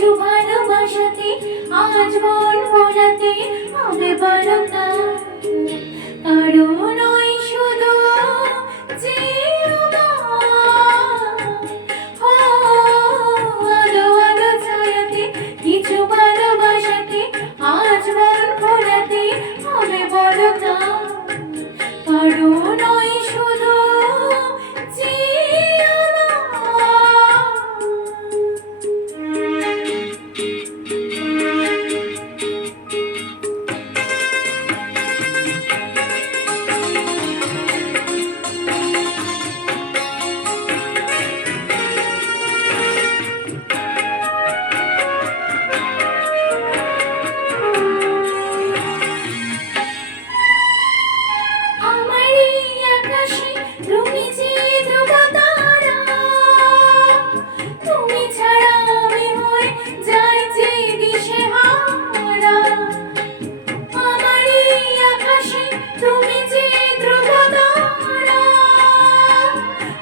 কিছু ভালোবাসাতে আজ মন ভোলাতে হবে বড় কারণ ওই শুধু আলো আলো ছায়াতে কিছু ভালোবাসাতে আজ মন ভোলাতে হবে বড় কারণ ওই শুধু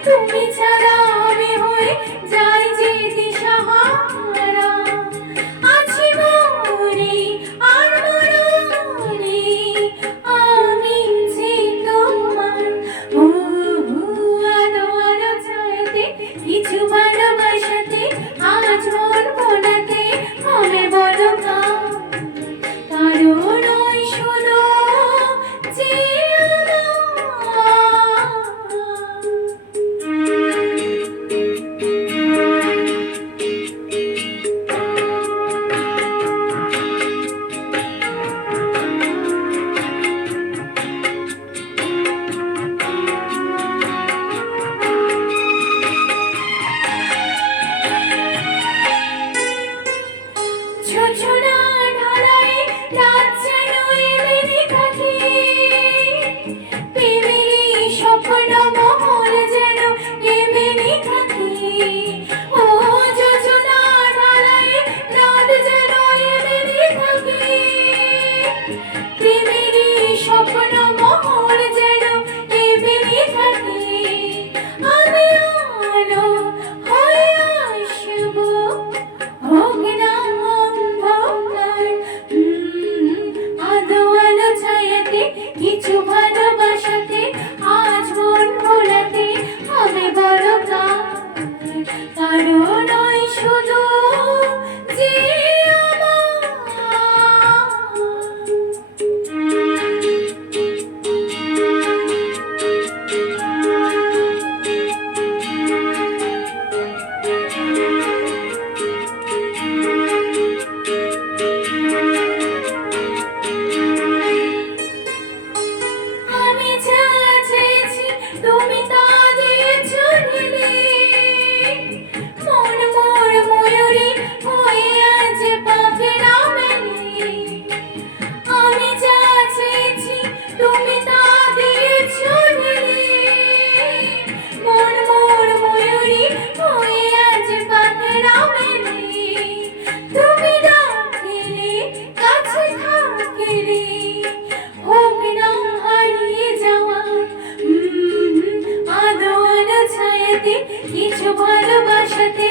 তুমি ছাড়া আমি হয়ে যাই যে দিশাহারা আছি মনে আর মরণে আমি যে তোমার আলো আলো ছায়াতে কিছু ভালোবাসাতে আজ মন ভোলাতে হবে বড় কারণ ওই শুধু কিছু ভালোবাসাতে আজ মন ভোলাতে হবে বড় কারণ ওই শুধু যে তুমি তা দিয়েছ ঢেলে মন মোর ময়ূরী হয়ে আজ পাখিরা মেলে আমি যা চেয়েছি তুমি তা দিয়েছ ঢেলে মন মোর ময়ূরী হয়ে আজ পাখিরা মেলে তুমি ডাকলে কাছে থাকলে হোক না হারিয়ে যাওয়া কিছু ভালোবাসাতে